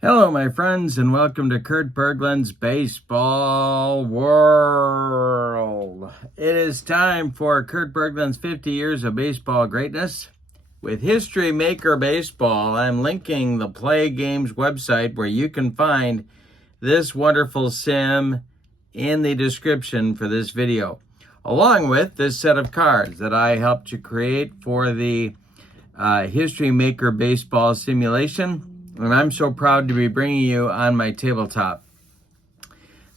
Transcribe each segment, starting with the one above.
Hello, my friends, and welcome to Kurt Berglund's Baseball World. It is time for Kurt Berglund's 50 Years of Baseball Greatness. With History Maker Baseball, I'm linking the PLAAY Games website where you can find this wonderful sim in the description for this video, along with this set of cards that I helped to create for the History Maker Baseball simulation. And I'm so proud to be bringing you on my tabletop.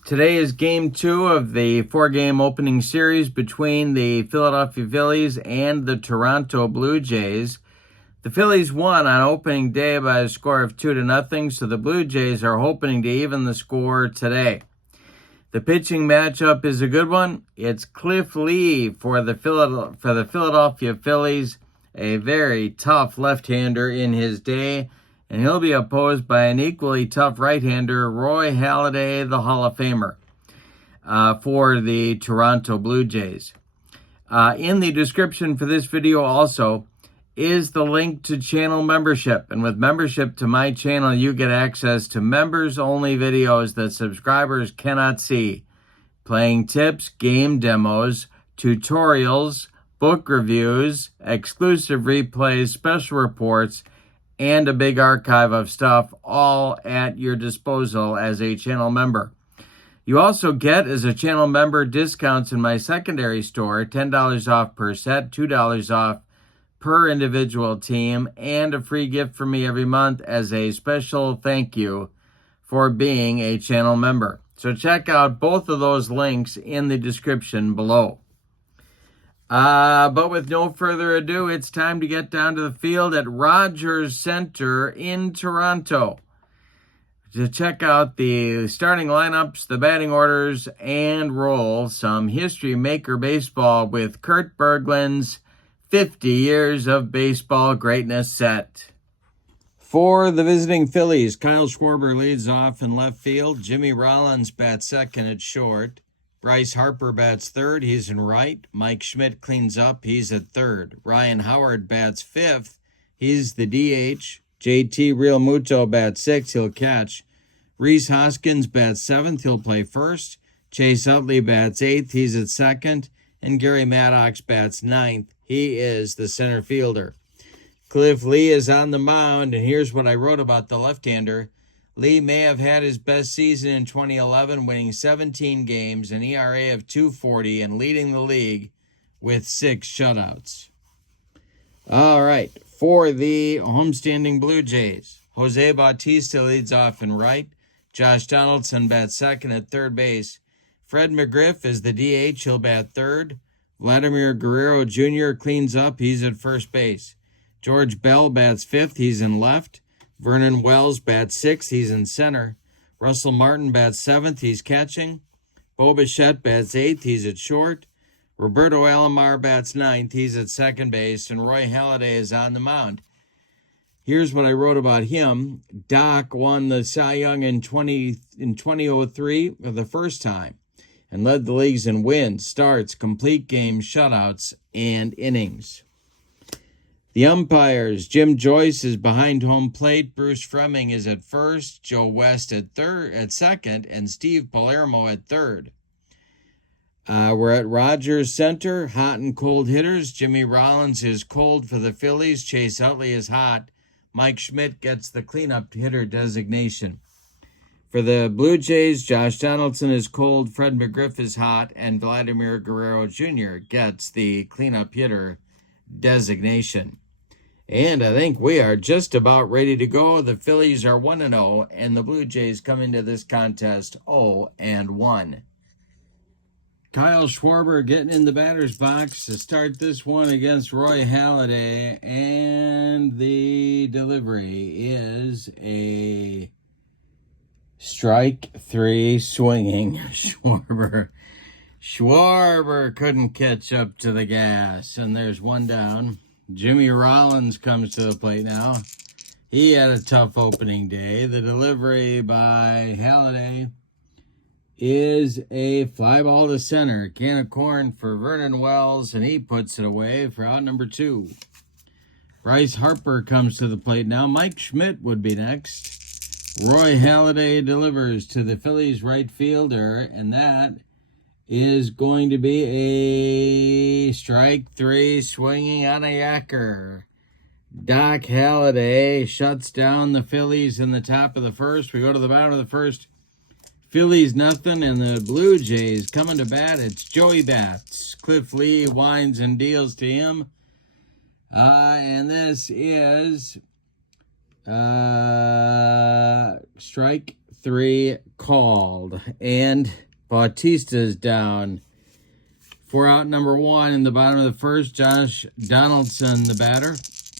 Today is game 2 of the 4-game opening series between the Philadelphia Phillies and the Toronto Blue Jays. The Phillies won on opening day by a score of 2-0, so the Blue Jays are hoping to even the score today. The pitching matchup is a good one. It's Cliff Lee for the Philadelphia Phillies, a very tough left-hander in his day. And he'll be opposed by an equally tough right-hander, Roy Halladay, the Hall of Famer, for the Toronto Blue Jays. In the description for this video also is the link to channel membership. And with membership to my channel, you get access to members-only videos that subscribers cannot see. Playing tips, game demos, tutorials, book reviews, exclusive replays, special reports, and a big archive of stuff, all at your disposal as a channel member. You also get, as a channel member, discounts in my secondary store, $10 off per set, $2 off per individual team, and a free gift from me every month as a special thank you for being a channel member. So check out both of those links in the description below. But with no further ado, it's time to get down to the field at Rogers Center in Toronto to check out the starting lineups, the batting orders, and roll some History Maker Baseball with Kurt Berglund's 50 Years of Baseball Greatness set. For the visiting Phillies, Kyle Schwarber leads off in left field. Jimmy Rollins bats second at short. Bryce Harper bats third, he's in right. Mike Schmidt cleans up, he's at third. Ryan Howard bats fifth, he's the DH. JT Realmuto bats sixth, he'll catch. Rhys Hoskins bats seventh, he'll play first. Chase Utley bats eighth, he's at second. And Gary Maddox bats ninth, he is the center fielder. Cliff Lee is on the mound, and here's what I wrote about the left-hander. Lee may have had his best season in 2011, winning 17 games, an ERA of .240, and leading the league with 6 shutouts. All right, for the homestanding Blue Jays, Jose Bautista leads off in right. Josh Donaldson bats second at third base. Fred McGriff is the DH, he'll bat third. Vladimir Guerrero Jr. cleans up, he's at first base. George Bell bats fifth, he's in left. Vernon Wells bats sixth, he's in center. Russell Martin bats seventh, he's catching. Bo Bichette bats eighth, he's at short. Roberto Alomar bats ninth, he's at second base. And Roy Halladay is on the mound. Here's what I wrote about him. Doc won the Cy Young in 2003 for the first time and led the leagues in wins, starts, complete games, shutouts, and innings. The umpires, Jim Joyce is behind home plate, Bruce Fremming is at first, Joe West at second, and Steve Palermo at third. We're at Rogers Center, hot and cold hitters. Jimmy Rollins is cold for the Phillies, Chase Utley is hot. Mike Schmidt gets the cleanup hitter designation. For the Blue Jays, Josh Donaldson is cold, Fred McGriff is hot, and Vladimir Guerrero Jr. gets the cleanup hitter designation. And I think we are just about ready to go. The Phillies are 1-0, and the Blue Jays come into this contest 0-1. Kyle Schwarber getting in the batter's box to start this one against Roy Halladay, and the delivery is a strike 3 swinging. Schwarber couldn't catch up to the gas, and there's one down. Jimmy Rollins comes to the plate now. He had a tough opening day. The delivery by Halladay is a fly ball to center. Can of corn for Vernon Wells, and he puts it away for out number 2. Bryce Harper comes to the plate now. Mike Schmidt would be next. Roy Halladay delivers to the Phillies right fielder, and that is going to be a strike three, swinging on a yacker. Doc Halladay shuts down the Phillies in the top of the first. We go to the bottom of the first. Phillies nothing, and the Blue Jays coming to bat. It's Joey Bats. Cliff Lee winds and deals to him. And this is strike three called. And Bautista's down. 4 out number 1 in the bottom of the first. Josh Donaldson, the batter.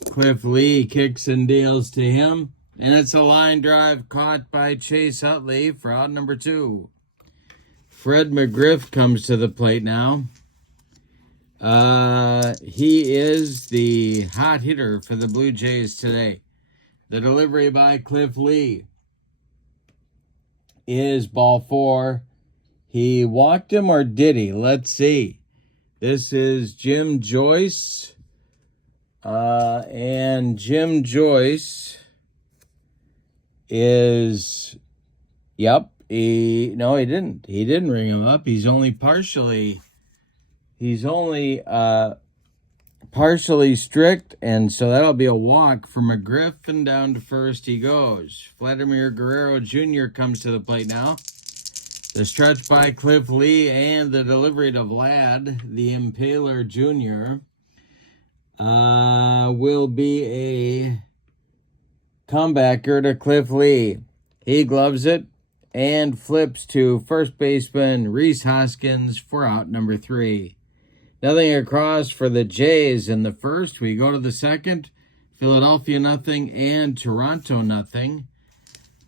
Cliff Lee kicks and deals to him. And it's a line drive caught by Chase Utley for out number 2. Fred McGriff comes to the plate now. He is the hot hitter for the Blue Jays today. The delivery by Cliff Lee is ball 4. He walked him, or did he? Let's see. This is Jim Joyce. And Jim Joyce is, yep, he didn't. He didn't ring him up. He's only partially strict, and so that'll be a walk for McGriff, and down to first he goes. Vladimir Guerrero Jr. comes to the plate now. The stretch by Cliff Lee and the delivery to Vlad, the Impaler Jr., will be a comebacker to Cliff Lee. He gloves it and flips to first baseman Rhys Hoskins for out number 3. Nothing across for the Jays in the first. We go to the second. Philadelphia nothing and Toronto nothing.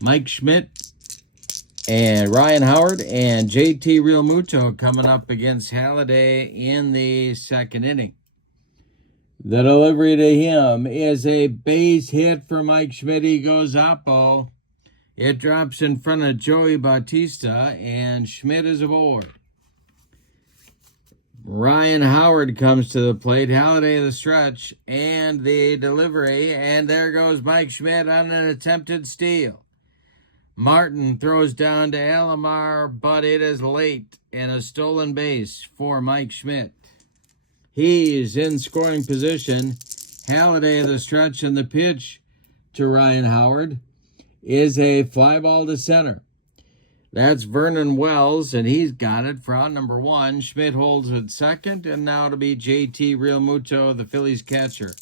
Mike Schmidt and Ryan Howard and JT Realmuto coming up against Halladay in the second inning. The delivery to him is a base hit for Mike Schmidt. He goes oppo. It drops in front of Joey Bautista, and Schmidt is aboard. Ryan Howard comes to the plate. Halladay the stretch and the delivery, and there goes Mike Schmidt on an attempted steal. Martin throws down to Alomar, but it is late, and a stolen base for Mike Schmidt. He's in scoring position. Halladay the stretch, and the pitch to Ryan Howard is a fly ball to center. That's Vernon Wells, and he's got it for out number 1. Schmidt holds at second, and now it'll be JT Realmuto, the Phillies catcher.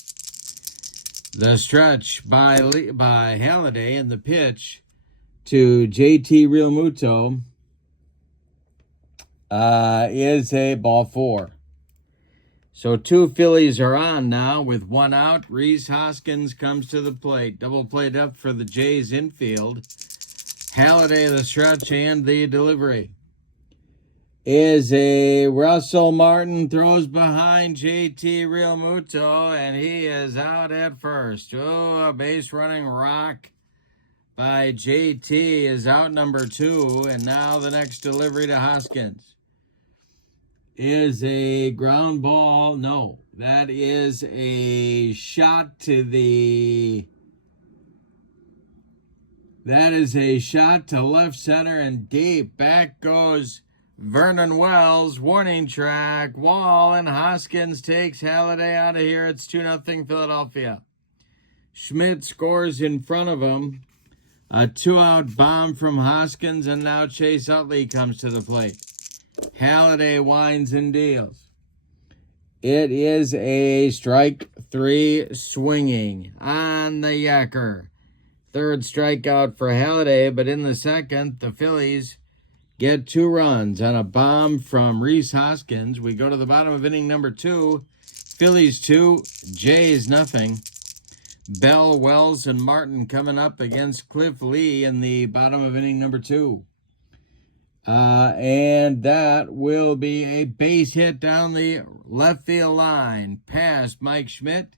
The stretch by Halladay, and the pitch to JT Realmuto is a ball 4. So 2 Phillies are on now with 1 out. Rhys Hoskins comes to the plate. Double played up for the Jays infield. Halladay the stretch and the delivery is a Russell Martin, throws behind JT Realmuto, and he is out at first. Oh, a base running rock by JT is out number 2, and now the next delivery to Hoskins is a ground ball. No, that is a shot to the... That is a shot to left center and deep. Back goes Vernon Wells. Warning track. Wall, and Hoskins takes Halladay out of here. It's 2-0 Philadelphia. Schmidt scores in front of him. A 2-out bomb from Hoskins, and now Chase Utley comes to the plate. Halladay winds and deals. It is a strike 3 swinging on the yacker. Third strikeout for Halladay, but in the second, the Phillies get 2 runs on a bomb from Rhys Hoskins. We go to the bottom of inning number 2. Phillies 2, Jays nothing. Bell, Wells, and Martin coming up against Cliff Lee in the bottom of inning number 2. And that will be a base hit down the left field line past Mike Schmidt.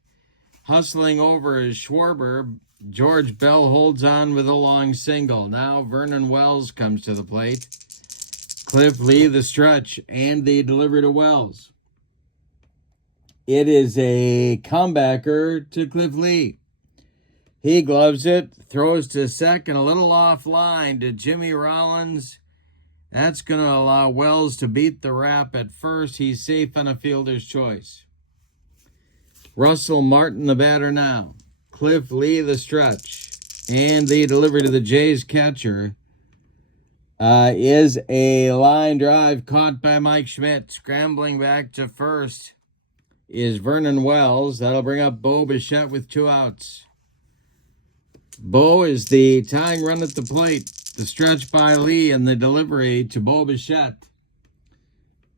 Hustling over is Schwarber. George Bell holds on with a long single. Now Vernon Wells comes to the plate. Cliff Lee the stretch and the delivery to Wells. It is a comebacker to Cliff Lee. He gloves it, throws to second, a little offline to Jimmy Rollins. That's going to allow Wells to beat the wrap at first. He's safe on a fielder's choice. Russell Martin, the batter now. Cliff Lee, the stretch. And the delivery to the Jays catcher is a line drive caught by Mike Schmidt. Scrambling back to first is Vernon Wells. That'll bring up Bo Bichette with 2 outs. Bo is the tying run at the plate. The stretch by Lee and the delivery to Bo Bichette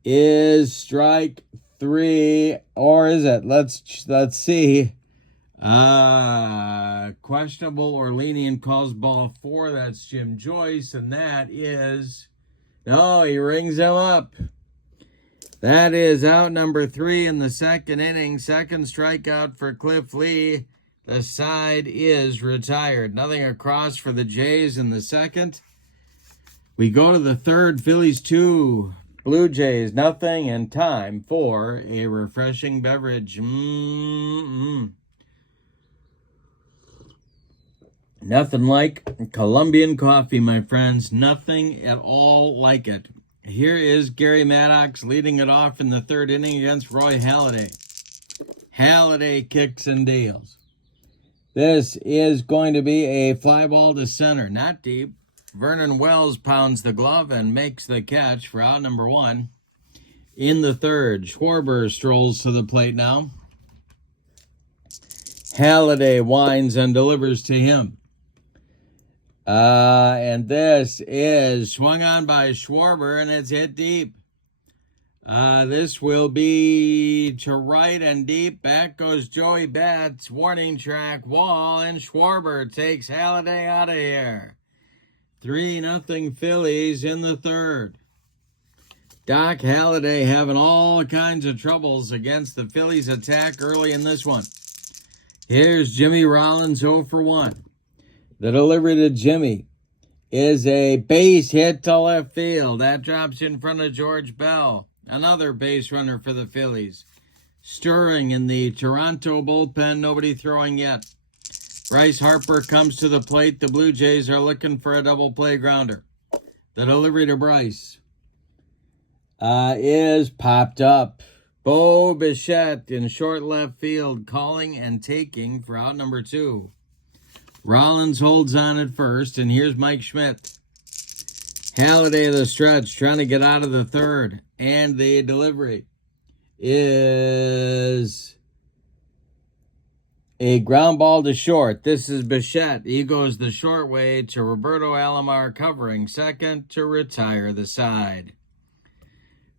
is strike 3, or is it? Let's see. Questionable or lenient calls ball 4. That's Jim Joyce, and that is, no, he rings him up. That is out number 3 in the second inning. Second strikeout for Cliff Lee. The side is retired. Nothing across for the Jays in the second. We go to the third. Phillies 2, Blue Jays nothing, and time for a refreshing beverage. Nothing like Colombian coffee, my friends. Nothing at all like it. Here is Gary Maddox leading it off in the third inning against Roy Halladay. Halladay kicks and deals. This is going to be a fly ball to center, not deep. Vernon Wells pounds the glove and makes the catch for out number 1. In the third, Schwarber strolls to the plate now. Halladay winds and delivers to him. And this is swung on by Schwarber, and it's hit deep. This will be to right and deep. Back goes Joey Betts. Warning track, wall, and Schwarber takes Halladay out of here. 3-0 Phillies in the third. Doc Halladay having all kinds of troubles against the Phillies attack early in this one. Here's Jimmy Rollins 0 for 1. The delivery to Jimmy is a base hit to left field. That drops in front of George Bell. Another base runner for the Phillies. Stirring in the Toronto bullpen. Nobody throwing yet. Bryce Harper comes to the plate. The Blue Jays are looking for a double play grounder. The delivery to Bryce is popped up. Bo Bichette in short left field, calling and taking for out number 2. Rollins holds on at first, and here's Mike Schmidt. Halladay the stretch, trying to get out of the third, and the delivery is a ground ball to short. This is Bichette. He goes the short way to Roberto Alomar covering second to retire the side.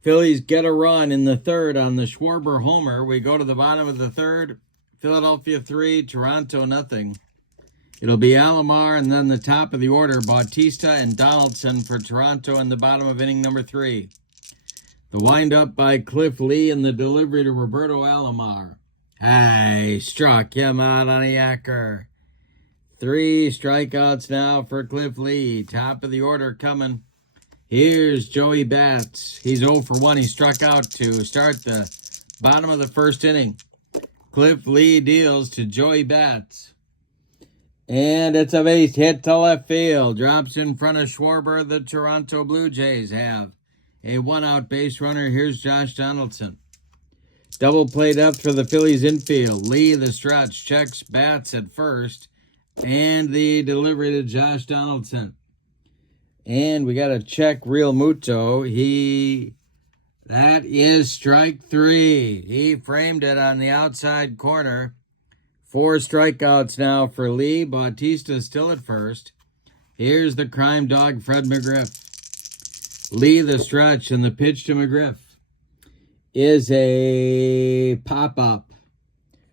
Phillies get a run in the third on the Schwarber homer. We go to the bottom of the third. Philadelphia 3, Toronto nothing. It'll be Alomar and then the top of the order, Bautista and Donaldson for Toronto in the bottom of inning number 3. The windup by Cliff Lee and the delivery to Roberto Alomar. Hey, struck him out on a yacker. 3 strikeouts now for Cliff Lee. Top of the order coming. Here's Joey Betts. He's 0 for 1. He struck out to start the bottom of the first inning. Cliff Lee deals to Joey Betts. And it's a base hit to left field. Drops in front of Schwarber. The Toronto Blue Jays have a 1-out base runner. Here's Josh Donaldson. Double play depth for the Phillies infield. Lee, the stretch, checks bats at first. And the delivery to Josh Donaldson. And we got to check Real Muto. That is strike 3. He framed it on the outside corner. 4 strikeouts now for Lee. Bautista still at first. Here's the crime dog, Fred McGriff. Lee, the stretch, and the pitch to McGriff is a pop-up.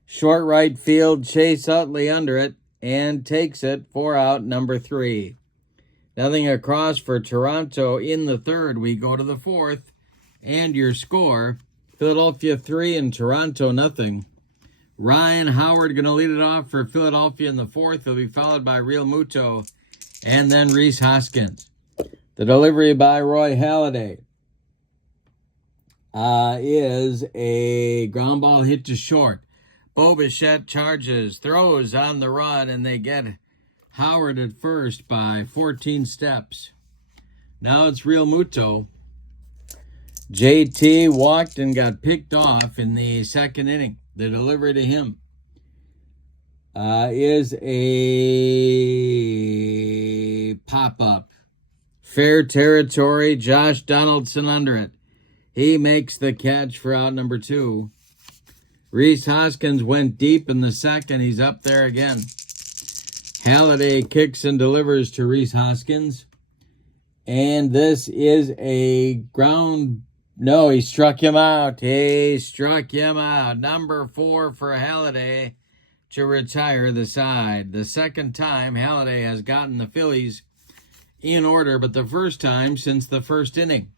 Short right field, Chase Utley under it, and takes it for out number 3. Nothing across for Toronto in the third. We go to the fourth, and your score, Philadelphia 3 and Toronto nothing. Ryan Howard going to lead it off for Philadelphia in the fourth. He'll be followed by Real Muto and then Rhys Hoskins. The delivery by Roy Halladay is a ground ball hit to short. Bo Bichette charges, throws on the run, and they get Howard at first by 14 steps. Now it's Real Muto. JT walked and got picked off in the second inning. The delivery to him is a pop-up. Fair territory, Josh Donaldson under it. He makes the catch for out number 2. Rhys Hoskins went deep in the second. He's up there again. Halladay kicks and delivers to Rhys Hoskins. And this is a ground... No, he struck him out. He struck him out. Number 4 for Halladay to retire the side. The second time Halladay has gotten the Phillies in order, but the first time since the first inning.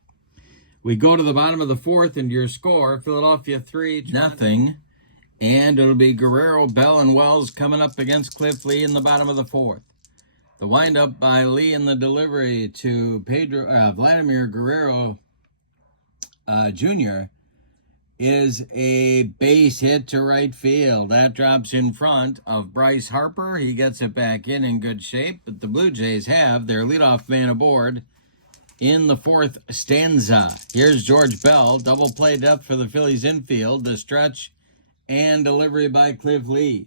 We go to the bottom of the fourth, and your score, Philadelphia 3-0. And it'll be Guerrero, Bell, and Wells coming up against Cliff Lee in the bottom of the fourth. The windup by Lee in the delivery to Vladimir Guerrero Jr. is a base hit to right field. That drops in front of Bryce Harper. He gets it back in good shape, but the Blue Jays have their leadoff man aboard in the fourth stanza. Here's George Bell, double play depth for the Phillies infield. The stretch and delivery by Cliff Lee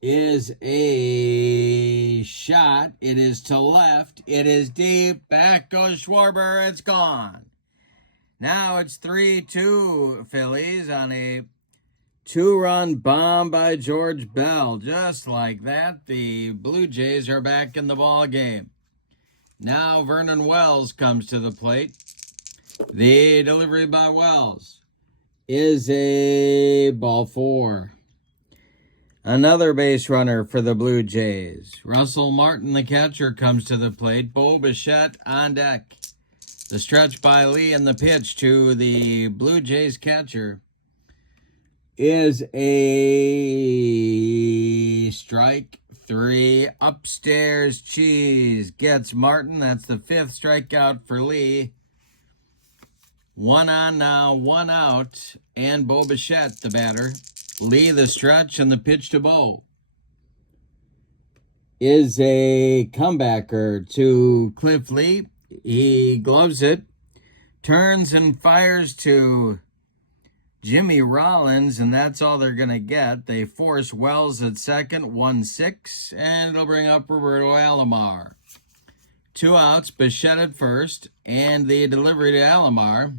is a shot. It is to left. It is deep. Back goes Schwarber. It's gone. Now it's 3-2 Phillies on a 2-run bomb by George Bell. Just like that, the Blue Jays are back in the ball game. Now Vernon Wells comes to the plate. The delivery by Wells is a ball 4. Another base runner for the Blue Jays. Russell Martin, the catcher, comes to the plate. Bo Bichette on deck. The stretch by Lee and the pitch to the Blue Jays catcher is a strike 3. Upstairs Cheese gets Martin. That's the 5th strikeout for Lee. 1 on now, 1 out, and Bo Bichette, the batter. Lee, the stretch, and the pitch to Bo is a comebacker to Cliff Lee. He gloves it, turns and fires to Jimmy Rollins, and that's all they're going to get. They force Wells at second, 1-6, and it'll bring up Roberto Alomar. 2 outs, Bichette at first, and the delivery to Alomar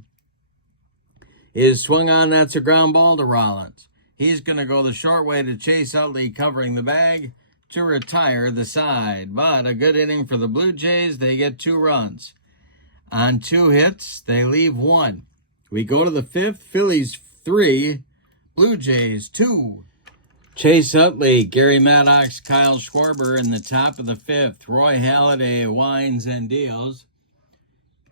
is swung on. That's a ground ball to Rollins. He's going to go the short way to Chase Utley, covering the bag to retire the side. But a good inning for the Blue Jays. They get 2 runs. On 2 hits, they leave 1. We go to the 5th. Phillies 3, Blue Jays 2. Chase Utley, Gary Maddox, Kyle Schwarber in the top of the 5th. Roy Halladay winds and deals.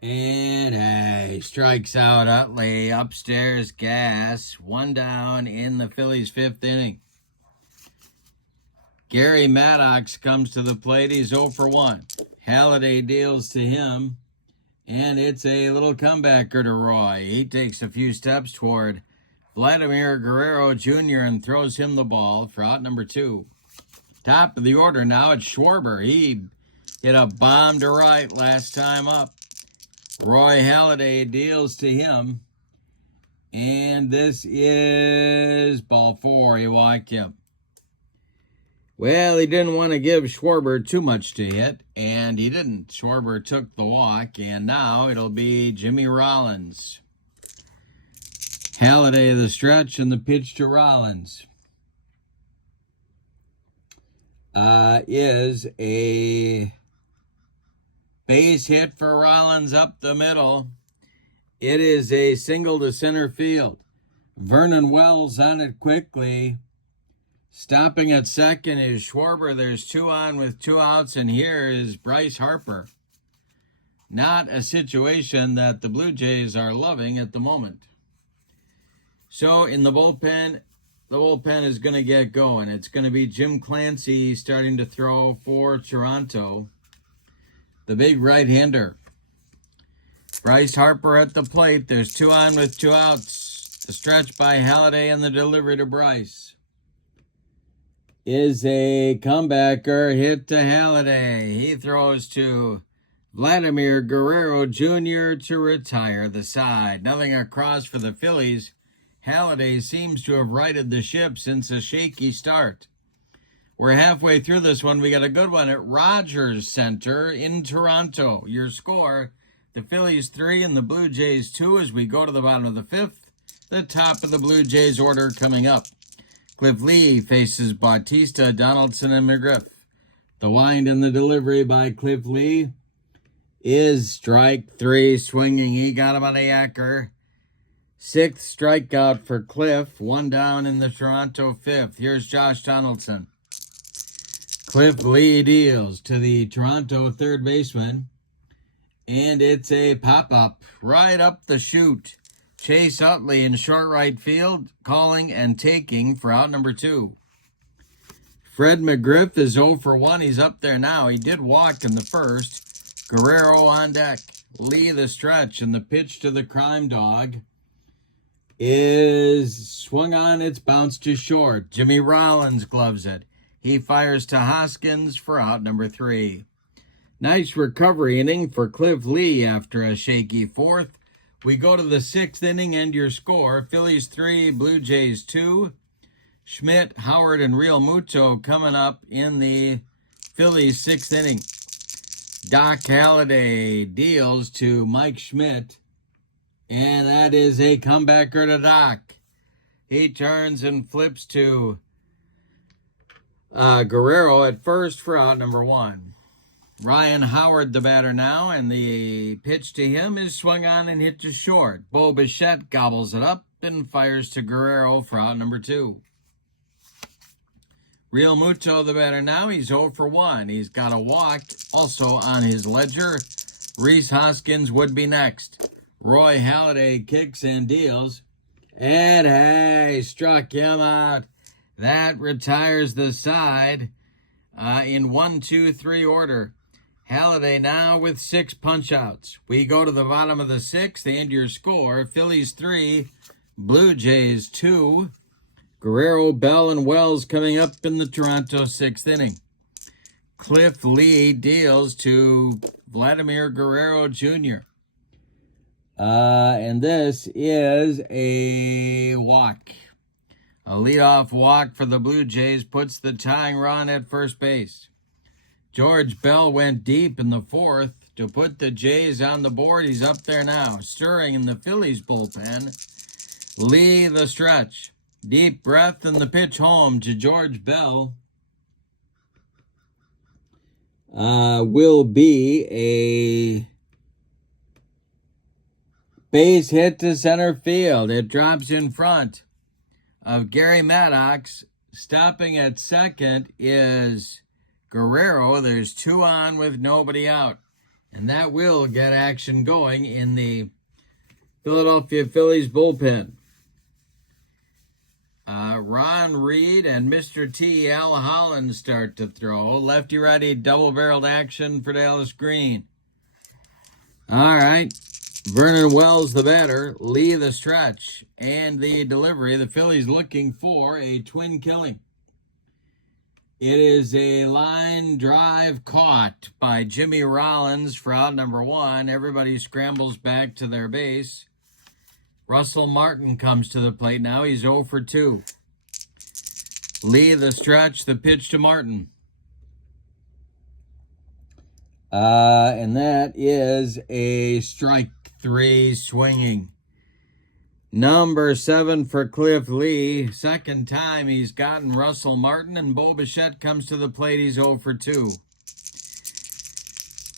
And he strikes out Utley. Upstairs gas. 1 down in the Phillies' 5th inning. Gary Maddox comes to the plate. He's 0 for 1. Halladay deals to him. And it's a little comebacker to Roy. He takes a few steps toward Vladimir Guerrero Jr. and throws him the ball for out number 2. Top of the order now, it's Schwarber. He hit a bomb to right last time up. Roy Halladay deals to him. And this is ball 4. He walked him. Well, he didn't want to give Schwarber too much to hit, and he didn't. Schwarber took the walk, and now it'll be Jimmy Rollins. Halladay the stretch and the pitch to Rollins is a base hit for Rollins up the middle. It is a single to center field. Vernon Wells on it quickly. Stopping at second is Schwarber. There's 2 on with 2 outs, and here is Bryce Harper. Not a situation that the Blue Jays are loving at the moment. So in the bullpen is going to get going. It's going to be Jim Clancy starting to throw for Toronto. The big right-hander. Bryce Harper at the plate. There's 2 on with 2 outs. The stretch by Halladay and the delivery to Bryce is a comebacker hit to Halladay. He throws to Vladimir Guerrero Jr. to retire the side. Nothing across for the Phillies. Halladay seems to have righted the ship since a shaky start. We're halfway through this one. We got a good one at Rogers Center in Toronto. Your score, the Phillies 3 and the Blue Jays 2 as we go to the bottom of the fifth. The top of the Blue Jays order coming up. Cliff Lee faces Bautista, Donaldson, and McGriff. The wind and the delivery by Cliff Lee is strike 3, swinging. He got him on a yacker. 6th strikeout for Cliff. 1 down in the Toronto 5th. Here's Josh Donaldson. Cliff Lee deals to the Toronto third baseman. And it's a pop-up right up the chute. Chase Utley in short right field, calling and taking for out number 2. Fred McGriff is 0 for 1. He's up there now. He did walk in the first. Guerrero on deck. Lee the stretch, and the pitch to the crime dog is swung on. It's bounced to short. Jimmy Rollins gloves it. He fires to Hoskins for out number 3. Nice recovery inning for Cliff Lee after a shaky 4th. We go to the 6th inning and your score, Phillies 3, Blue Jays 2. Schmidt, Howard, and Real Muto coming up in the Phillies 6th inning. Doc Halladay deals to Mike Schmidt, and that is a comebacker to Doc. He turns and flips to Guerrero at first for out number 1. Ryan Howard, the batter now, and the pitch to him is swung on and hit to short. Bo Bichette gobbles it up and fires to Guerrero for out number 2. Real Muto, the batter now, he's 0 for 1. He's got a walk also on his ledger. Rhys Hoskins would be next. Roy Halladay kicks and deals. And hey, struck him out. That retires the side in 1-2-3 order. Halladay now with 6 punch-outs. We go to the bottom of the 6th and your score, Phillies 3, Blue Jays 2. Guerrero, Bell, and Wells coming up in the Toronto 6th inning. Cliff Lee deals to Vladimir Guerrero Jr. And this is a walk. A leadoff walk for the Blue Jays puts the tying run at first base. George Bell went deep in the 4th to put the Jays on the board. He's up there now, stirring in the Phillies bullpen. Lee the stretch. Deep breath and the pitch home to George Bell will be a base hit to center field. It drops in front of Gary Maddox. Stopping at second is Guerrero. There's 2 on with nobody out. And that will get action going in the Philadelphia Phillies bullpen. Ron Reed and Mr. T. Al Holland start to throw. Lefty-righty double-barreled action for Dallas Green. All right. Vernon Wells, the batter. Lee, the stretch. And the delivery. The Phillies looking for a twin killing. It is a line drive caught by Jimmy Rollins for out number 1. Everybody scrambles back to their base. Russell Martin comes to the plate now. He's 0 for 2. Lee the stretch, the pitch to Martin. And that is a strike 3 swinging. Number 7 for Cliff Lee. Second time he's gotten Russell Martin, and Bo Bichette comes to the plate. He's 0 for 2.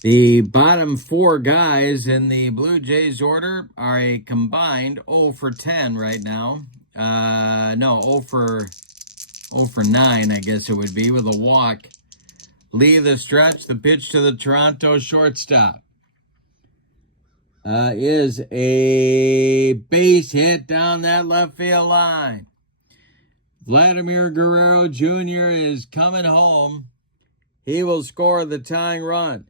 The bottom 4 guys in the Blue Jays order are a combined 0 for 10 right now. 0 for 9, I guess it would be, with a walk. Lee the stretch, the pitch to the Toronto shortstop. Is a base hit down that left field line. Vladimir Guerrero Jr. is coming home. He will score the tying run.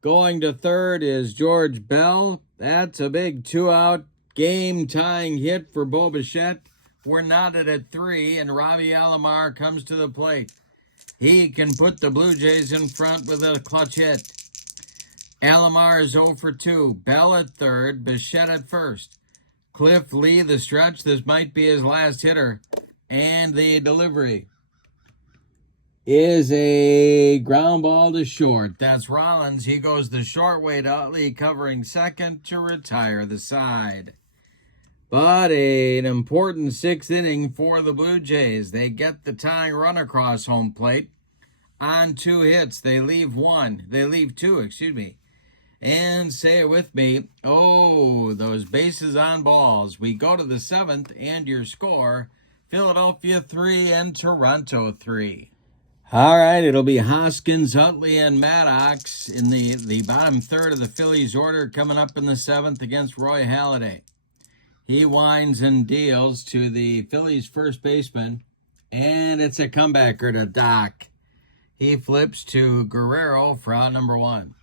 Going to third is George Bell. That's a big 2-out game-tying hit for Bo Bichette. We're knotted at 3, and Robbie Alomar comes to the plate. He can put the Blue Jays in front with a clutch hit. Alomar is 0 for 2. Bell at third, Bichette at first. Cliff Lee, the stretch. This might be his last hitter. And the delivery is a ground ball to short. That's Rollins. He goes the short way to Utley, covering second to retire the side. But an important 6th inning for the Blue Jays. They get the tying run across home plate on 2 hits. They leave 2, excuse me. And say it with me. Oh, those bases on balls. We go to the 7th, and your score, Philadelphia 3 and Toronto 3. All right, it'll be Hoskins, Utley, and Maddox in the bottom third of the Phillies order coming up in the 7th against Roy Halladay. He winds and deals to the Phillies first baseman, and it's a comebacker to Doc. He flips to Guerrero for out number 1.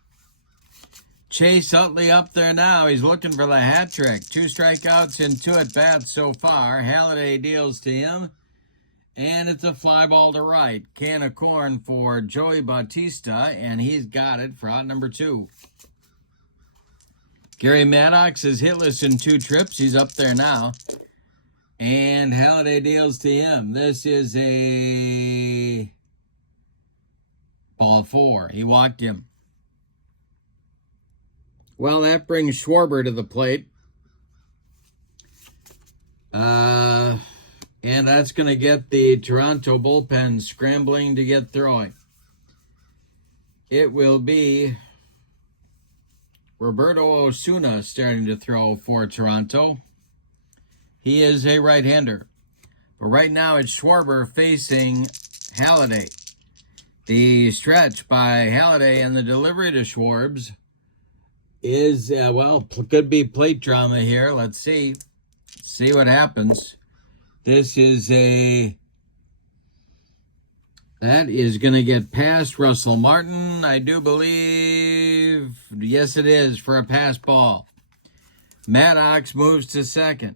Chase Utley up there now. He's looking for the hat trick. 2 strikeouts and 2 at-bats so far. Halladay deals to him, and it's a fly ball to right. Can of corn for Joey Bautista, and he's got it for out number 2. Gary Maddox is hitless in 2 trips. He's up there now. And Halladay deals to him. This is a ball 4. He walked him. Well, that brings Schwarber to the plate. And that's going to get the Toronto bullpen scrambling to get throwing. It will be Roberto Osuna starting to throw for Toronto. He is a right-hander. But right now it's Schwarber facing Halladay. The stretch by Halladay and the delivery to Schwarbs is, could be plate drama here. Let's see. See what happens. This is that is going to get past Russell Martin, I do believe. Yes, it is, for a pass ball. Maddox moves to second.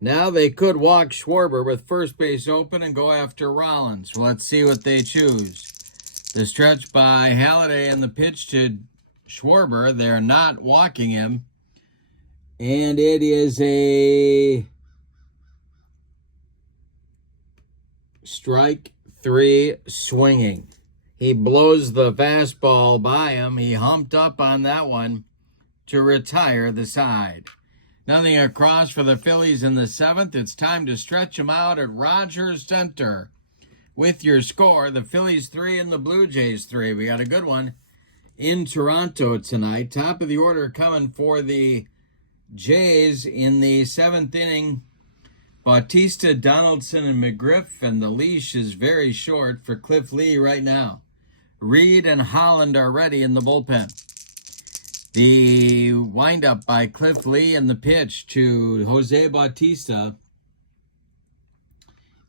Now they could walk Schwarber with first base open and go after Rollins. Well, let's see what they choose. The stretch by Halladay and the pitch to Schwarber. They're not walking him. And it is a strike 3 swinging. He blows the fastball by him. He humped up on that one to retire the side. Nothing across for the Phillies in the 7th. It's time to stretch them out at Rogers Center. With your score, the Phillies 3 and the Blue Jays 3. We got a good one in Toronto tonight. Top of the order coming for the Jays in the 7th inning. Bautista, Donaldson, and McGriff, and the leash is very short for Cliff Lee right now. Reed and Holland are ready in the bullpen. The windup by Cliff Lee and the pitch to Jose Bautista,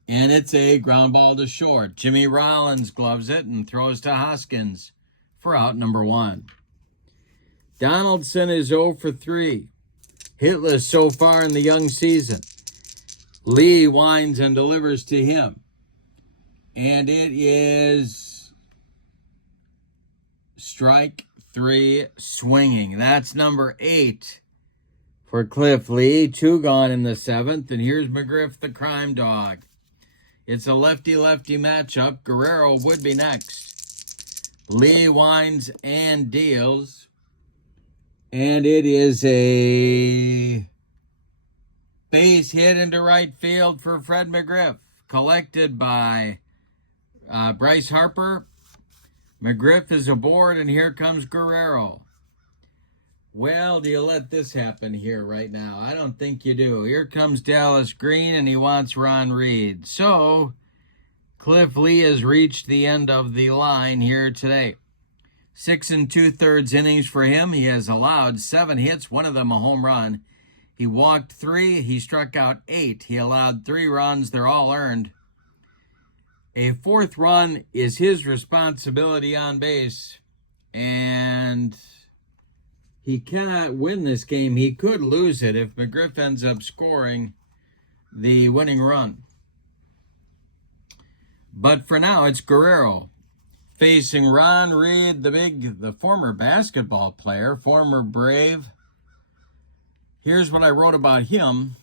and it's a ground ball to short. Jimmy Rollins gloves it and throws to Hoskins for out number 1. Donaldson is 0 for 3. Hitless so far in the young season. Lee winds and delivers to him. And it is strike 3 swinging. That's number 8 for Cliff Lee. 2 gone in the 7th. And here's McGriff, the crime dog. It's a lefty-lefty matchup. Guerrero would be next. Lee winds and deals. And it is a base hit into right field for Fred McGriff. Collected by Bryce Harper. McGriff is aboard, and here comes Guerrero. Well, do you let this happen here right now? I don't think you do. Here comes Dallas Green, and he wants Ron Reed. So, Cliff Lee has reached the end of the line here today. 6 2/3 innings for him. He has allowed 7 hits, one of them a home run. He walked 3. He struck out 8. He allowed 3 runs. They're all earned. A 4th run is his responsibility on base. And He cannot win this game. He could lose it if McGriff ends up scoring the winning run. But for now, it's Guerrero facing Ron Reed, the former basketball player, former Brave. Here's what I wrote about him.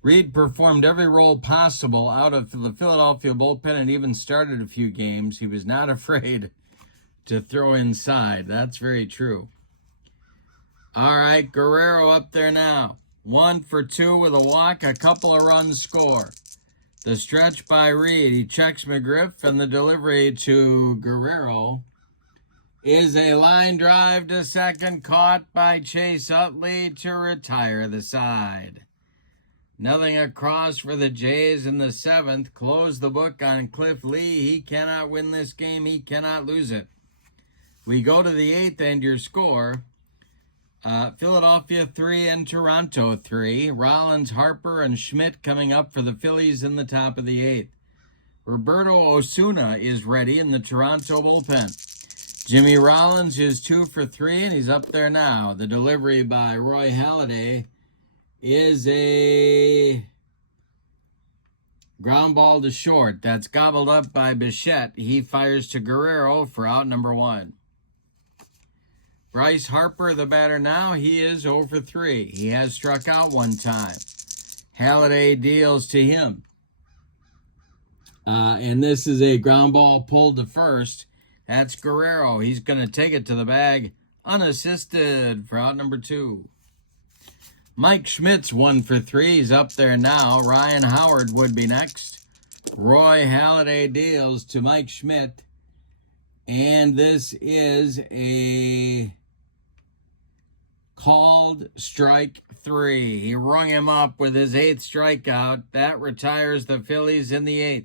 Reed performed every role possible out of the Philadelphia bullpen and even started a few games. He was not afraid to throw inside. That's very true. All right, Guerrero up there now. 1 for 2 with a walk, a couple of runs score. The stretch by Reed. He checks McGriff, and the delivery to Guerrero is a line drive to second, caught by Chase Utley to retire the side. Nothing across for the Jays in the 7th. Close the book on Cliff Lee. He cannot win this game. He cannot lose it. We go to the 8th, and your score. Philadelphia 3 and Toronto 3. Rollins, Harper, and Schmidt coming up for the Phillies in the top of the 8th. Roberto Osuna is ready in the Toronto bullpen. Jimmy Rollins is 2 for 3, and he's up there now. The delivery by Roy Halladay is a ground ball to short. That's gobbled up by Bichette. He fires to Guerrero for out number 1. Bryce Harper, the batter now, he is 0 for 3. He has struck out 1 time. Halladay deals to him. And this is a ground ball pulled to first. That's Guerrero. He's going to take it to the bag unassisted for out number 2. Mike Schmidt's 1 for 3. He's up there now. Ryan Howard would be next. Roy Halladay deals to Mike Schmidt. And this is a called strike 3. He rung him up with his 8th strikeout. That retires the Phillies in the 8th.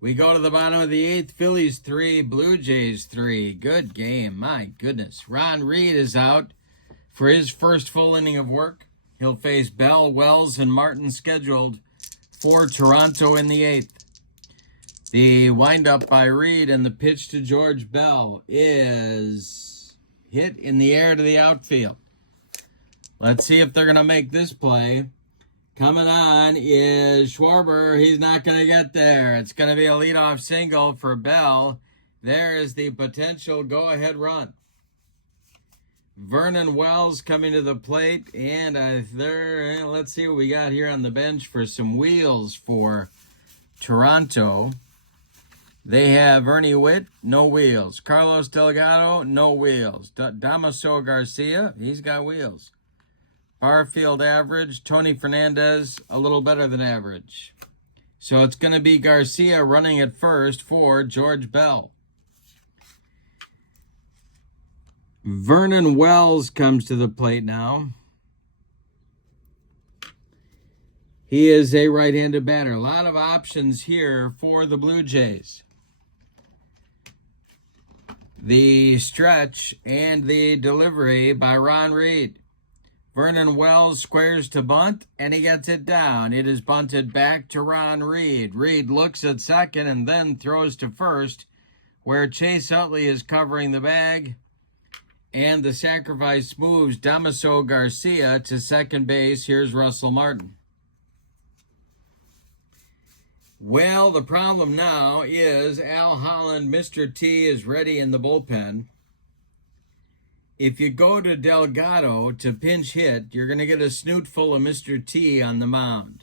We go to the bottom of the 8th. Phillies 3, Blue Jays 3. Good game. My goodness. Ron Reed is out for his first full inning of work. He'll face Bell, Wells, and Martin scheduled for Toronto in the 8th. The windup by Reed and the pitch to George Bell is hit in the air to the outfield. Let's see if they're going to make this play. Coming on is Schwarber. He's not going to get there. It's going to be a leadoff single for Bell. There is the potential go-ahead run. Vernon Wells coming to the plate. And let's see what we got here on the bench for some wheels for Toronto. They have Ernie Witt, no wheels. Carlos Delgado, no wheels. Damaso Garcia, he's got wheels. Barfield average. Tony Fernandez, a little better than average. So it's going to be Garcia running at first for George Bell. Vernon Wells comes to the plate now. He is a right-handed batter. A lot of options here for the Blue Jays. The stretch and the delivery by Ron Reed. Vernon Wells squares to bunt, and he gets it down. It is bunted back to Ron Reed. Reed looks at second and then throws to first, where Chase Utley is covering the bag. And the sacrifice moves Damaso Garcia to second base. Here's Russell Martin. Well, the problem now is Al Holland, Mr. T, is ready in the bullpen. If you go to Delgado to pinch hit, you're going to get a snoot full of Mr. T on the mound.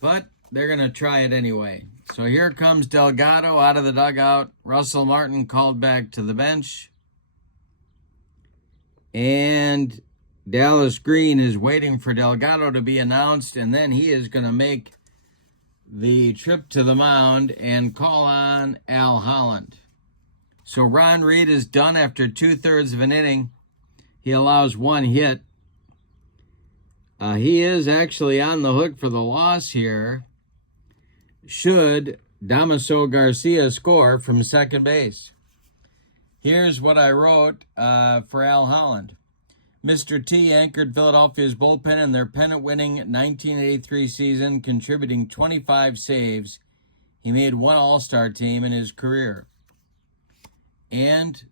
But they're going to try it anyway. So here comes Delgado out of the dugout. Russell Martin called back to the bench. And Dallas Green is waiting for Delgado to be announced, and then he is going to make the trip to the mound and call on Al Holland. So Ron Reed is done after 2/3 of an inning. He allows 1 hit. He is actually on the hook for the loss here, should Damaso Garcia score from second base. Here's what I wrote for Al Holland. Mr. T anchored Philadelphia's bullpen in their pennant-winning 1983 season, contributing 25 saves. He made 1 All-Star team in his career. And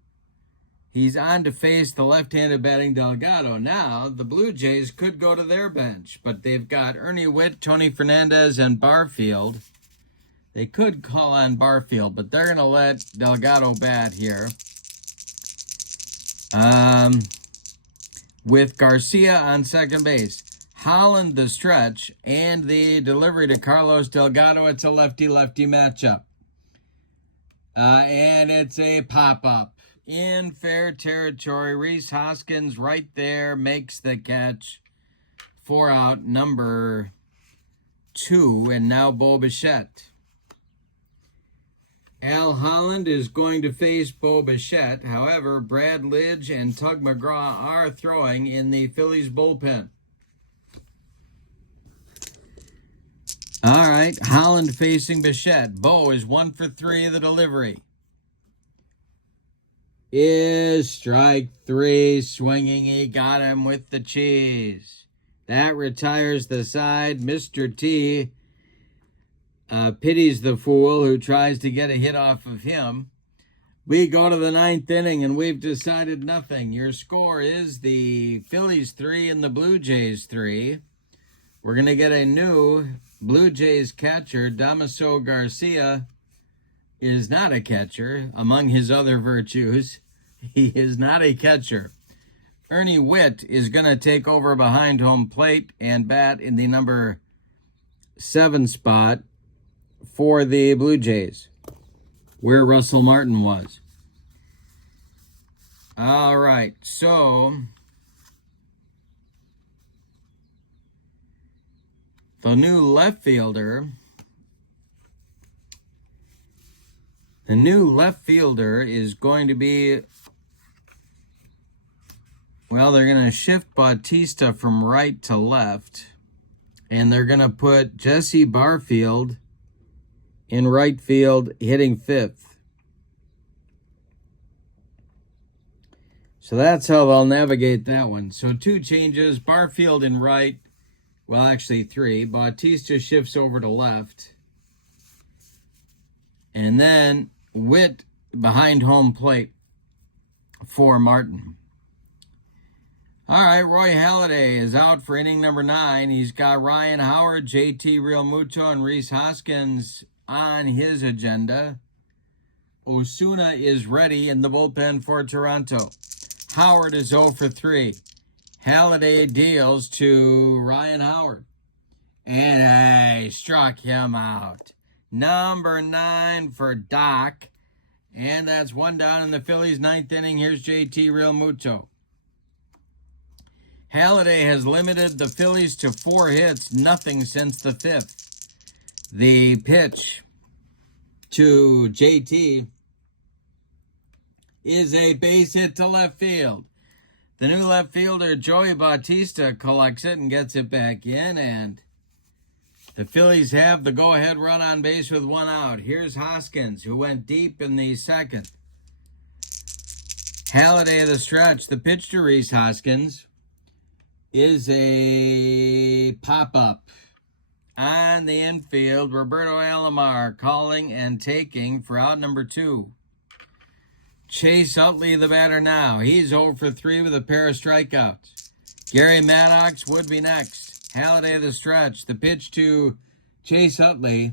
He's on to face the left-handed batting Delgado. Now, the Blue Jays could go to their bench, but they've got Ernie Witt, Tony Fernandez, and Barfield. They could call on Barfield, but they're going to let Delgado bat here. With Garcia on second base. Holland the stretch, and the delivery to Carlos Delgado. It's a lefty-lefty matchup. And it's a pop-up. In fair territory, Rhys Hoskins right there makes the catch for out number 2, and now Bo Bichette. Al Holland is going to face Bo Bichette. However, Brad Lidge and Tug McGraw are throwing in the Phillies bullpen. All right, Holland facing Bichette. Bo is 1 for 3 of the delivery. Is strike 3, swinging. He got him with the cheese. That retires the side. Mr. T pities the fool who tries to get a hit off of him. We go to the 9th inning, and we've decided nothing. Your score is the Phillies 3 and the Blue Jays 3. We're going to get a new Blue Jays catcher. Damaso Garcia is not a catcher. Among his other virtues, he is not a catcher. Ernie Witt is going to take over behind home plate and bat in the number 7 spot for the Blue Jays, where Russell Martin was. All right, so the new left fielder is going to be, well, they're going to shift Bautista from right to left, and they're going to put Jesse Barfield in right field, hitting 5th. So that's how they'll navigate that one. So 2 changes, Barfield in right, well, actually 3. Bautista shifts over to left. And then Witt behind home plate for Martin. All right, Roy Halladay is out for inning number 9. He's got Ryan Howard, JT Realmuto, and Rhys Hoskins on his agenda. Osuna is ready in the bullpen for Toronto. Howard is 0 for 3. Halladay deals to Ryan Howard, and he struck him out. Number 9 for Doc, and that's 1 down in the Phillies' 9th inning. Here's JT Realmuto. Halladay has limited the Phillies to 4 hits, nothing since the 5th. The pitch to JT is a base hit to left field. The new left fielder, Joey Bautista, collects it and gets it back in, and the Phillies have the go-ahead run on base with 1 out. Here's Hoskins, who went deep in the 2nd. Halladay the stretch. The pitch to Rhys Hoskins is a pop-up. On the infield, Roberto Alomar calling and taking for out number 2. Chase Utley, the batter now. He's 0 for 3 with a pair of strikeouts. Gary Maddox would be next. Halladay the stretch. The pitch to Chase Utley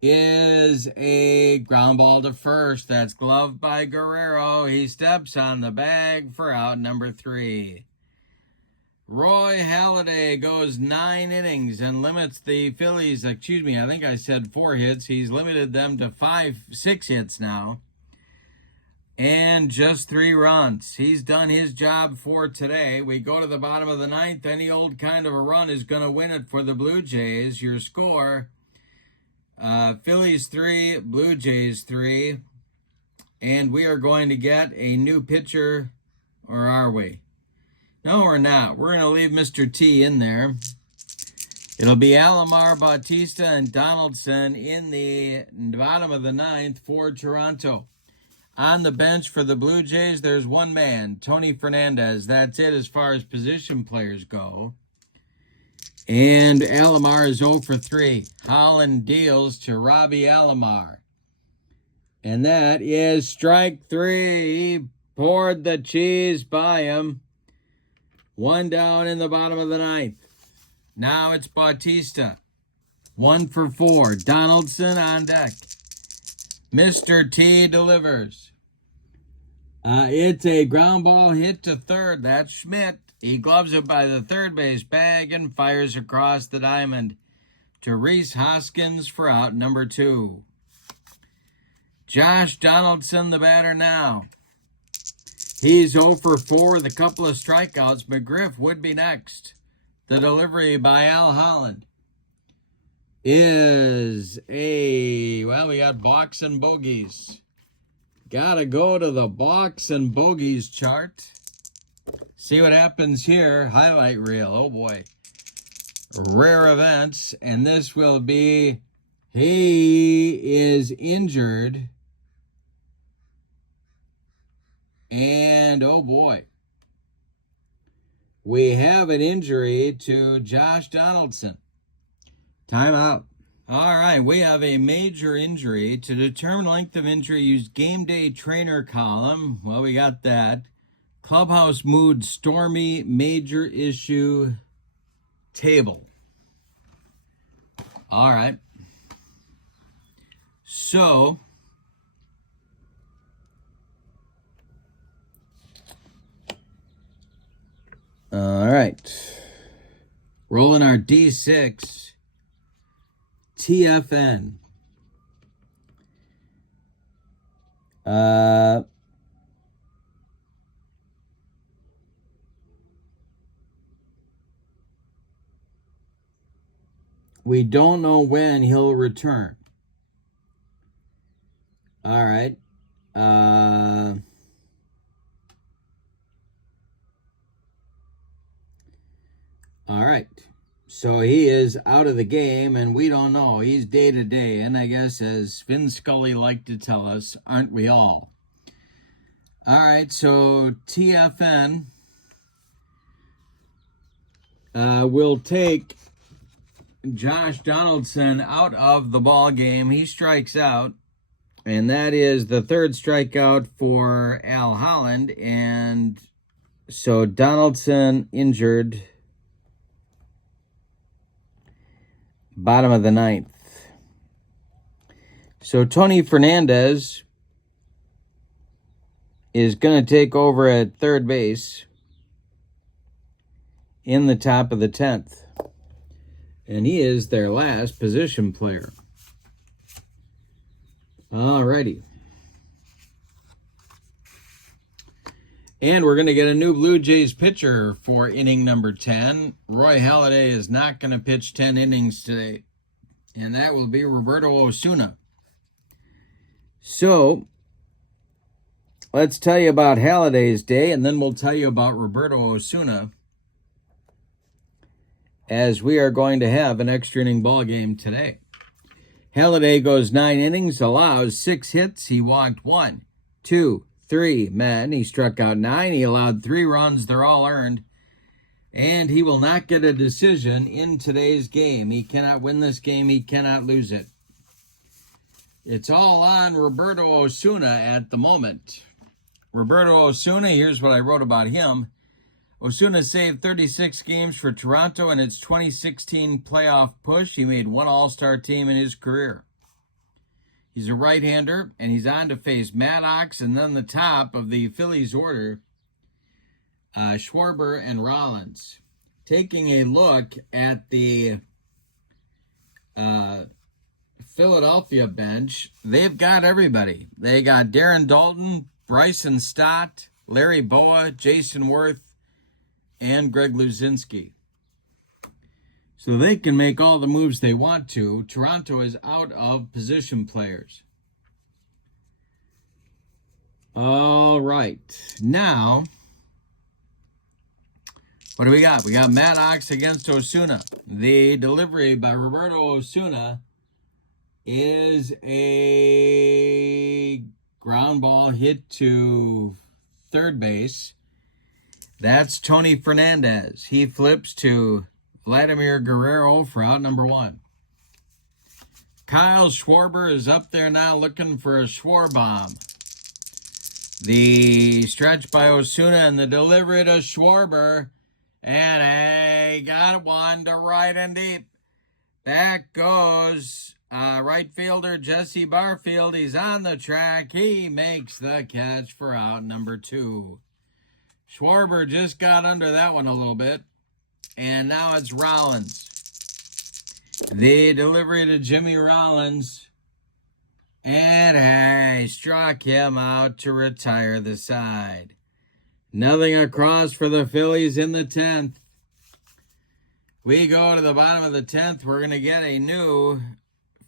is a ground ball to first. That's gloved by Guerrero. He steps on the bag for out number 3. Roy Halladay goes 9 innings and limits the Phillies, I think I said 4 hits. He's limited them to 6 hits now. And just 3 runs. He's done his job for today. We go to the bottom of the 9th. Any old kind of a run is going to win it for the Blue Jays. Your score, Phillies 3, Blue Jays 3. And we are going to get a new pitcher, or are we? No, we're not. We're going to leave Mr. T in there. It'll be Alomar, Bautista, and Donaldson in the bottom of the 9th for Toronto. On the bench for the Blue Jays, there's 1 man, Tony Fernandez. That's it as far as position players go. And Alomar is 0 for 3. Holland deals to Robbie Alomar. And that is strike 3. He poured the cheese by him. One down in the bottom of the ninth. Now it's Bautista. 1 for 4. Donaldson on deck. Mr. T delivers. It's a ground ball hit to third. That's Schmidt. He gloves it by the third base bag and fires across the diamond to Rhys Hoskins for out number 2. Josh Donaldson, the batter now. He's 0 for 4 with a couple of strikeouts. McGriff would be next. The delivery by Al Holland is we got balks and bogeys. Gotta go to the balks and bogeys chart. See what happens here. Highlight reel. Oh boy. Rare events. And this will be, he is injured. And oh boy. We have an injury to Josh Donaldson. Timeout. All right, we have a major injury. To determine length of injury, use game day trainer column. Well, we got that. Clubhouse mood stormy major issue table. All right. So, all right. Rolling our D6. TFN. We don't know when he'll return. All right. All right. So he is out of the game, and we don't know. He's day to day, and I guess as Vin Scully liked to tell us, aren't we all? All right, so TFN will take Josh Donaldson out of the ball game. He strikes out, and that is the third strikeout for Al Holland, and so Donaldson injured. Bottom of the ninth. So Tony Fernandez is going to take over at third base in the top of the 10th. And he is their last position player. All righty. And we're going to get a new Blue Jays pitcher for inning number 10. Roy Halladay is not going to pitch 10 innings today. And that will be Roberto Osuna. So, let's tell you about Halladay's day, and then we'll tell you about Roberto Osuna, as we are going to have an extra inning ball game today. Halladay goes 9 innings, allows 6 hits. He walked 1, 2, 3 men. He struck out 9. He allowed 3 runs. They're all earned. And he will not get a decision in today's game. He cannot win this game. He cannot lose it. It's all on Roberto Osuna at the moment. Roberto Osuna, here's what I wrote about him. Osuna saved 36 games for Toronto in its 2016 playoff push. He made 1 All-Star team in his career. He's a right-hander, and he's on to face Maddox, and then the top of the Phillies order, Schwarber and Rollins. Taking a look at the Philadelphia bench, they've got everybody. They got Darren Daulton, Bryson Stott, Larry Boa, Jason Worth, and Greg Luzinski. So they can make all the moves they want to. Toronto is out of position players. All right. Now, what do we got? We got Maddox against Osuna. The delivery by Roberto Osuna is a ground ball hit to third base. That's Tony Fernandez. He flips to Vladimir Guerrero for out number 1. Kyle Schwarber is up there now looking for a Schwarbomb. The stretch by Osuna and the delivery to Schwarber. And he got one to right and deep. That goes right fielder Jesse Barfield. He's on the track. He makes the catch for out number 2. Schwarber just got under that one a little bit. And now it's Rollins. The delivery to Jimmy Rollins. And he struck him out to retire the side. Nothing across for the Phillies in the 10th. We go to the bottom of the 10th. We're going to get a new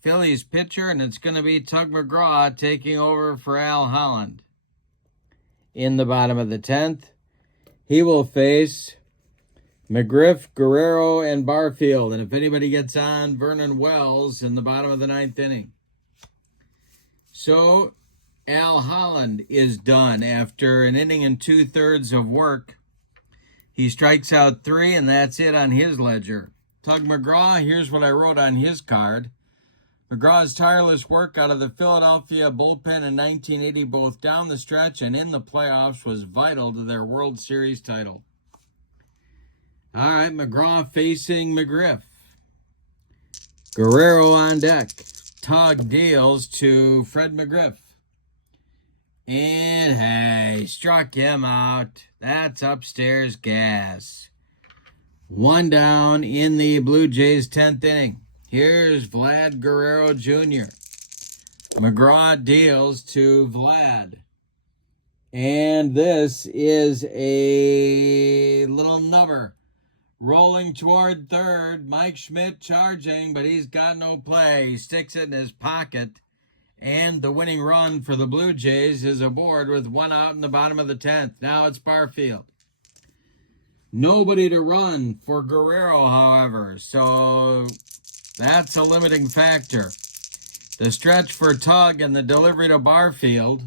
Phillies pitcher, and it's going to be Tug McGraw taking over for Al Holland. In the bottom of the 10th, he will face McGriff, Guerrero, and Barfield. And if anybody gets on, Vernon Wells in the bottom of the 9th inning. So Al Holland is done after an inning and 2/3 of work. He strikes out 3, and that's it on his ledger. Tug McGraw, here's what I wrote on his card. McGraw's tireless work out of the Philadelphia bullpen in 1980, both down the stretch and in the playoffs, was vital to their World Series title. All right, McGraw facing McGriff. Guerrero on deck. Tug deals to Fred McGriff. And he struck him out. That's upstairs gas. 1 down in the Blue Jays 10th inning. Here's Vlad Guerrero Jr. McGraw deals to Vlad. And this is a little nubber. Rolling toward third. Mike Schmidt charging, but he's got no play. He sticks it in his pocket. And the winning run for the Blue Jays is aboard with 1 out in the bottom of the 10th. Now it's Barfield. Nobody to run for Guerrero, however. So that's a limiting factor. The stretch for Tug and the delivery to Barfield.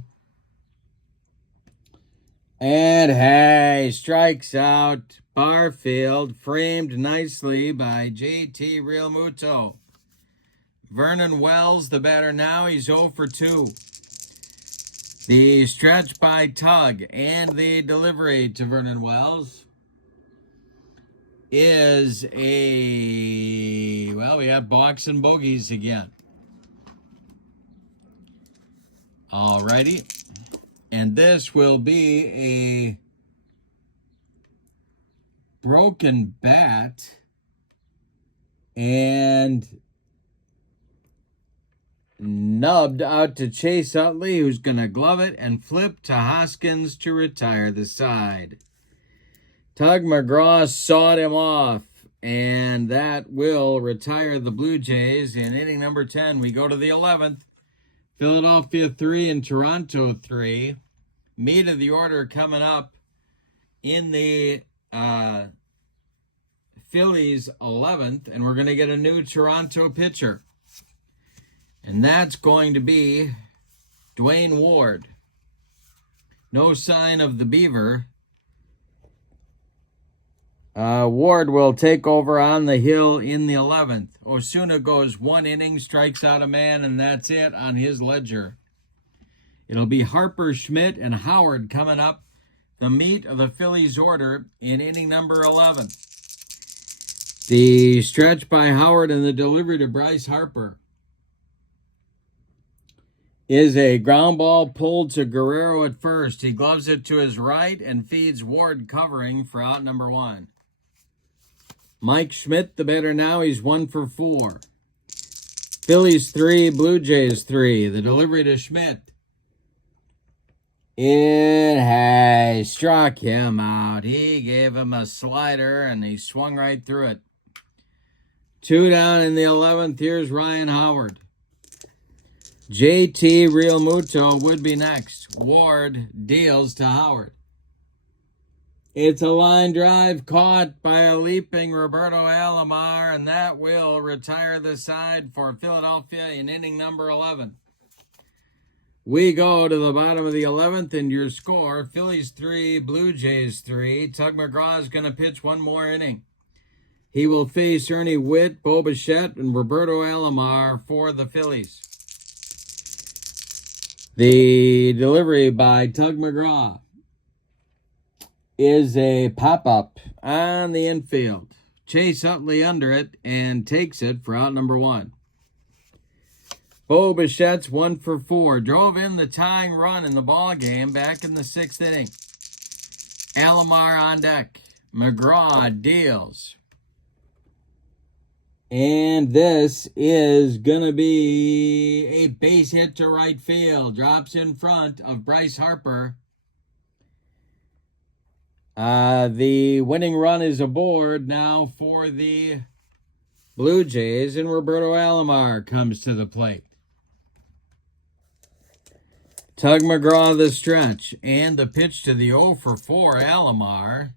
And he strikes out Barfield, framed nicely by JT Realmuto. Vernon Wells, the batter now, he's 0 for 2. The stretch by Tug and the delivery to Vernon Wells is well, we have balks and bogeys again. All righty. And this will be a broken bat and nubbed out to Chase Utley, who's going to glove it and flip to Hoskins to retire the side. Tug McGraw sawed him off, and that will retire the Blue Jays in inning number 10. We go to the 11th. Philadelphia 3 and Toronto 3. Meat of the order coming up in the Phillies 11th, and we're going to get a new Toronto pitcher. And that's going to be Dwayne Ward. No sign of the Beaver. Ward will take over on the hill in the 11th. Osuna goes 1 inning, strikes out a man, and that's it on his ledger. It'll be Harper, Schmidt, and Howard coming up. The meat of the Phillies order in inning number 11. The stretch by Howard and the delivery to Bryce Harper is a ground ball pulled to Guerrero at first. He gloves it to his right and feeds Ward covering for out number 1. Mike Schmidt, the batter now, he's 1 for 4. Phillies 3, Blue Jays 3. The delivery to Schmidt. It struck him out. He gave him a slider and he swung right through it. 2 down in the 11th. Here's Ryan Howard. JT Realmuto would be next. Ward deals to Howard. It's a line drive caught by a leaping Roberto Alomar, and that will retire the side for Philadelphia in inning number 11. We go to the bottom of the 11th, and your score, Phillies 3, Blue Jays 3. Tug McGraw is going to pitch 1 more inning. He will face Ernie Witt, Bo Bichette, and Roberto Alomar for the Phillies. The delivery by Tug McGraw is a pop-up on the infield. Chase Utley under it and takes it for out number 1. Bo Bichette's 1 for 4. Drove in the tying run in the ball game back in the 6th inning. Alomar on deck. McGraw deals. And this is going to be a base hit to right field. Drops in front of Bryce Harper. The winning run is aboard now for the Blue Jays, and Roberto Alomar comes to the plate. Tug McGraw the stretch, and the pitch to the 0 for 4 Alomar.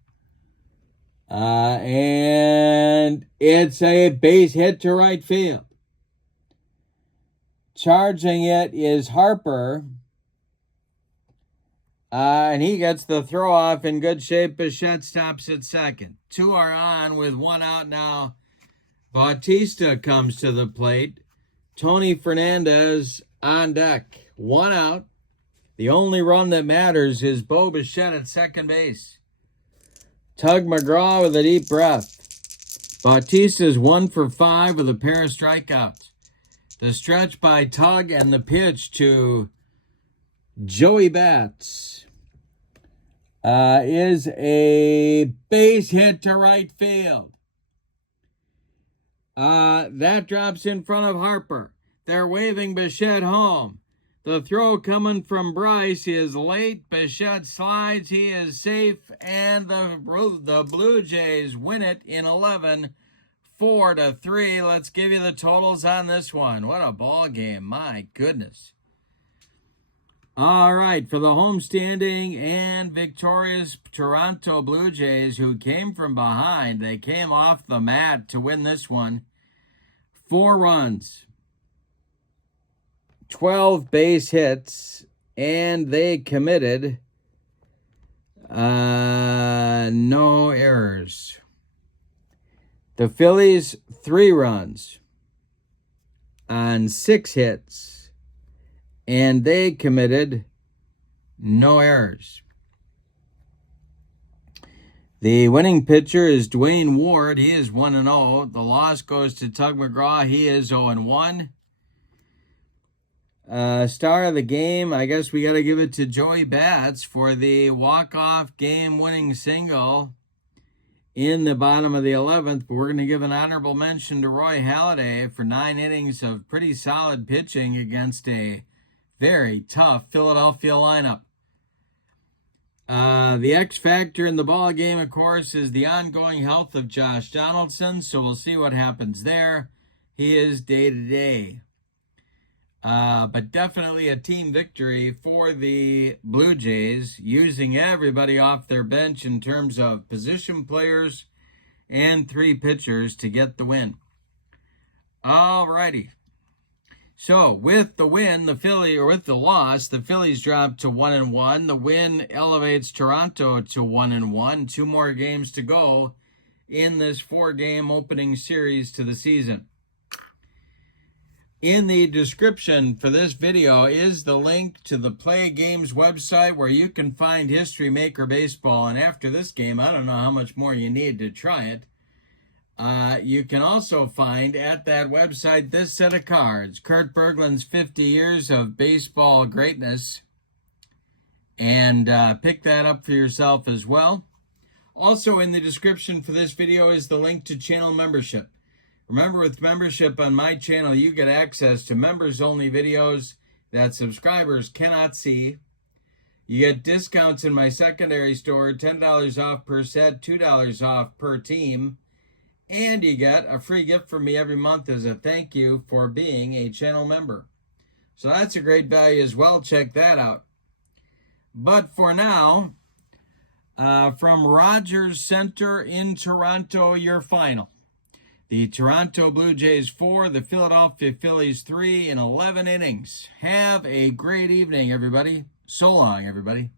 And it's a base hit to right field. Charging it is Harper. And he gets the throw off in good shape. Bichette stops at second. 2 are on with 1 out now. Bautista comes to the plate. Tony Fernandez on deck. 1 out. The only run that matters is Bo Bichette at second base. Tug McGraw with a deep breath. Bautista's 1 for 5 with a pair of strikeouts. The stretch by Tug and the pitch to Joey Bats is a base hit to right field. That drops in front of Harper. They're waving Bichette home. The throw coming from Bryce is late. Bichette slides. He is safe. And the Blue Jays win it in 11, 4-3. Let's give you the totals on this one. What a ball game. My goodness. All right, for the homestanding and victorious Toronto Blue Jays, who came from behind, they came off the mat to win this one. 4 runs, 12 base hits, and they committed no errors. The Phillies, 3 runs on 6 hits, and they committed no errors. The winning pitcher is Dwayne Ward. He is 1-0. The loss goes to Tug McGraw. He is 0-1. Star of the game, I guess we got to give it to Joey Bats for the walk-off game-winning single in the bottom of the 11th. But we're going to give an honorable mention to Roy Halladay for 9 innings of pretty solid pitching against a very tough Philadelphia lineup. The X factor in the ball game, of course, is the ongoing health of Josh Donaldson, so we'll see what happens there. He is day-to-day. But definitely a team victory for the Blue Jays, using everybody off their bench in terms of position players and 3 pitchers to get the win. All righty. So with the win, with the loss, the Phillies dropped to 1-1. The win elevates Toronto to 1-1. 2 more games to go in this 4-game opening series to the season. In the description for this video is the link to the PLAAY Games website where you can find History Maker Baseball. And after this game, I don't know how much more you need to try it. You can also find at that website this set of cards, Kurt Berglund's 50 Years of Baseball Greatness, and pick that up for yourself as well. Also in the description for this video is the link to channel membership. Remember, with membership on my channel, you get access to members-only videos that subscribers cannot see. You get discounts in my secondary store, $10 off per set, $2 off per team. And you get a free gift from me every month as a thank you for being a channel member. So that's a great value as well. Check that out. But for now, from Rogers Center in Toronto, your final. The Toronto Blue Jays 4, the Philadelphia Phillies 3 in 11 innings. Have a great evening, everybody. So long, everybody.